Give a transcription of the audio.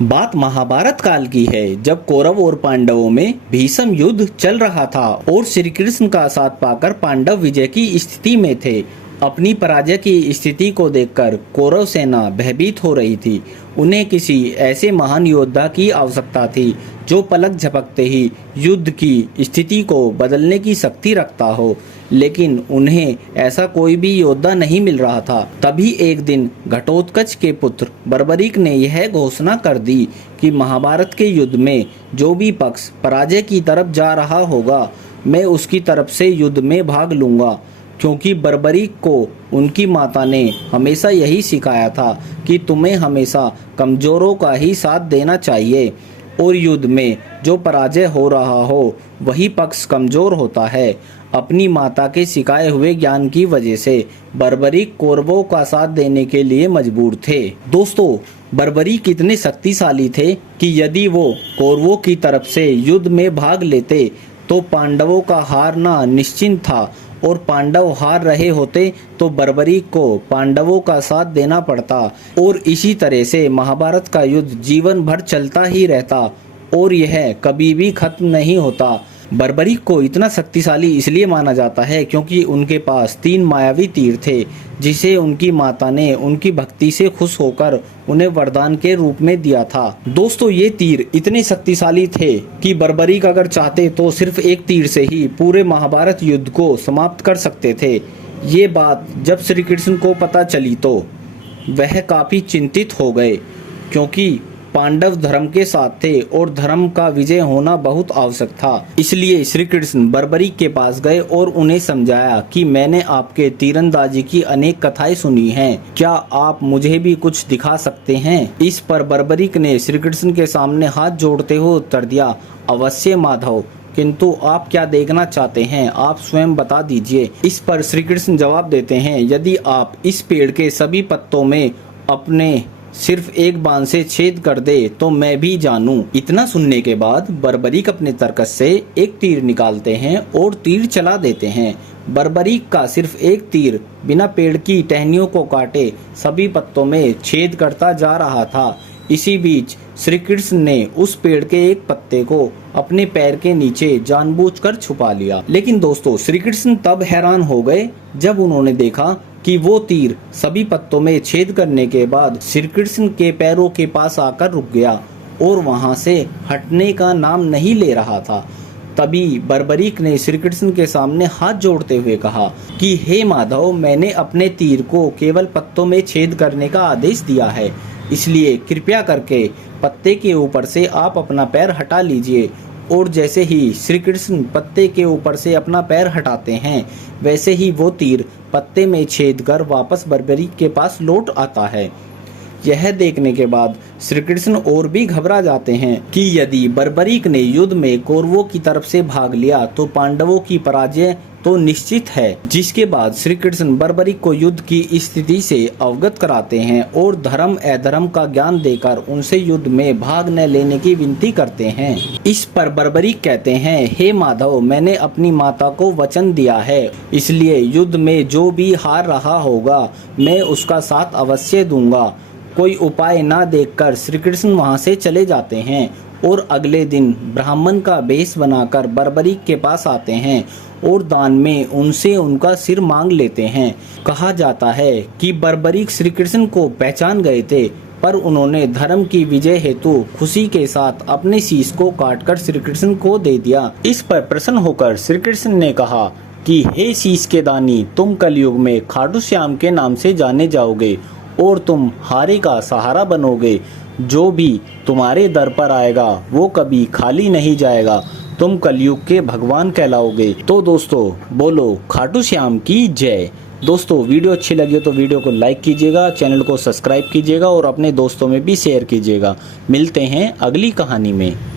बात महाभारत काल की है, जब कौरव और पांडवों में भीषण युद्ध चल रहा था और श्री कृष्ण का साथ पाकर पांडव विजय की स्थिति में थे। अपनी पराजय की स्थिति को देखकर कौरव सेना भयभीत हो रही थी। उन्हें किसी ऐसे महान योद्धा की आवश्यकता थी जो पलक झपकते ही युद्ध की स्थिति को बदलने की शक्ति रखता हो, लेकिन उन्हें ऐसा कोई भी योद्धा नहीं मिल रहा था। तभी एक दिन घटोत्कच के पुत्र बर्बरीक ने यह घोषणा कर दी कि महाभारत के युद्ध में जो भी पक्ष पराजय की तरफ जा रहा होगा, मैं उसकी तरफ से युद्ध में भाग लूंगा। क्योंकि बर्बरीक को उनकी माता ने हमेशा यही सिखाया था कि तुम्हें हमेशा कमजोरों का ही साथ देना चाहिए और युद्ध में जो पराजय हो रहा हो वही पक्ष कमजोर होता है। अपनी माता के सिखाए हुए ज्ञान की वजह से बर्बरीक कौरवों का साथ देने के लिए मजबूर थे। दोस्तों, बर्बरीक इतने शक्तिशाली थे कि यदि वो कौरवों की तरफ से युद्ध में भाग लेते तो पांडवों का हारना निश्चित था, और पांडव हार रहे होते तो बर्बरीक को पांडवों का साथ देना पड़ता और इसी तरह से महाभारत का युद्ध जीवन भर चलता ही रहता और यह कभी भी खत्म नहीं होता। बर्बरीक को इतना शक्तिशाली इसलिए माना जाता है क्योंकि उनके पास 3 मायावी तीर थे, जिसे उनकी माता ने उनकी भक्ति से खुश होकर उन्हें वरदान के रूप में दिया था। दोस्तों, ये तीर इतने शक्तिशाली थे कि बर्बरीक अगर चाहते तो सिर्फ एक तीर से ही पूरे महाभारत युद्ध को समाप्त कर सकते थे। ये बात जब श्री कृष्ण को पता चली तो वह काफी चिंतित हो गए, क्योंकि पांडव धर्म के साथ थे और धर्म का विजय होना बहुत आवश्यक था। इसलिए श्री कृष्ण बर्बरीक के पास गए और उन्हें समझाया कि मैंने आपके तीरंदाजी की अनेक कथाएं सुनी हैं, क्या आप मुझे भी कुछ दिखा सकते हैं? इस पर बर्बरीक ने श्री कृष्ण के सामने हाथ जोड़ते हुए उत्तर दिया, अवश्य माधव, किंतु आप क्या देखना चाहते हैं, आप स्वयं बता दीजिए। इस पर श्री कृष्ण जवाब देते हैं, यदि आप इस पेड़ के सभी पत्तों में अपने सिर्फ एक बाण से छेद कर दे तो मैं भी जानूं। इतना सुनने के बाद बर्बरीक अपने तरकस से एक तीर निकालते हैं और तीर चला देते हैं। बर्बरीक का सिर्फ एक तीर बिना पेड़ की टहनियों को काटे सभी पत्तों में छेद करता जा रहा था। इसी बीच श्री कृष्ण ने उस पेड़ के एक पत्ते को अपने पैर के नीचे जानबूझकर छुपा लिया। लेकिन दोस्तों, श्री कृष्ण तब हैरान हो गए जब उन्होंने देखा कि वो तीर सभी पत्तों में छेद करने के बाद श्री कृष्ण के पैरों के पास आकर रुक गया और वहां से हटने का नाम नहीं ले रहा था। तभी बर्बरीक ने श्री कृष्ण के सामने हाथ जोड़ते हुए कहा कि हे माधव, मैंने अपने तीर को केवल पत्तों में छेद करने का आदेश दिया है, इसलिए कृपया करके पत्ते के ऊपर से आप अपना पैर हटा लीजिए। और जैसे ही श्री कृष्ण पत्ते के ऊपर से अपना पैर हटाते हैं, वैसे ही वो तीर पत्ते में छेद कर वापस बर्बरीक के पास लौट आता है। यह देखने के बाद श्री कृष्ण और भी घबरा जाते हैं कि यदि बर्बरीक ने युद्ध में कौरवों की तरफ से भाग लिया तो पांडवों की पराजय तो निश्चित है। जिसके बाद श्री कृष्ण बर्बरीक को युद्ध की स्थिति से अवगत कराते हैं और धर्म अधर्म का ज्ञान देकर उनसे युद्ध में भाग न लेने की विनती करते हैं। इस पर बर्बरीक कहते हैं, हे माधव, मैंने अपनी माता को वचन दिया है, इसलिए युद्ध में जो भी हार रहा होगा मैं उसका साथ अवश्य दूंगा। कोई उपाय ना देखकर श्री कृष्ण वहां से चले जाते हैं और अगले दिन ब्राह्मण का वेश बनाकर बर्बरीक के पास आते हैं और दान में उनसे उनका सिर मांग लेते हैं। कहा जाता है कि बर्बरीक श्री कृष्ण को पहचान गए थे, पर उन्होंने धर्म की विजय हेतु खुशी के साथ अपने शीश को काटकर श्री कृष्ण को दे दिया। इस पर प्रसन्न होकर श्री कृष्ण ने कहा कि हे शीश के दानी, तुम कलयुग में खाटू श्याम के नाम से जाने जाओगे और तुम हारे का सहारा बनोगे। जो भी तुम्हारे दर पर आएगा वो कभी खाली नहीं जाएगा, तुम कलयुग के भगवान कहलाओगे। तो दोस्तों, बोलो खाटू श्याम की जय। दोस्तों, वीडियो अच्छी लगी तो वीडियो को लाइक कीजिएगा, चैनल को सब्सक्राइब कीजिएगा और अपने दोस्तों में भी शेयर कीजिएगा। मिलते हैं अगली कहानी में।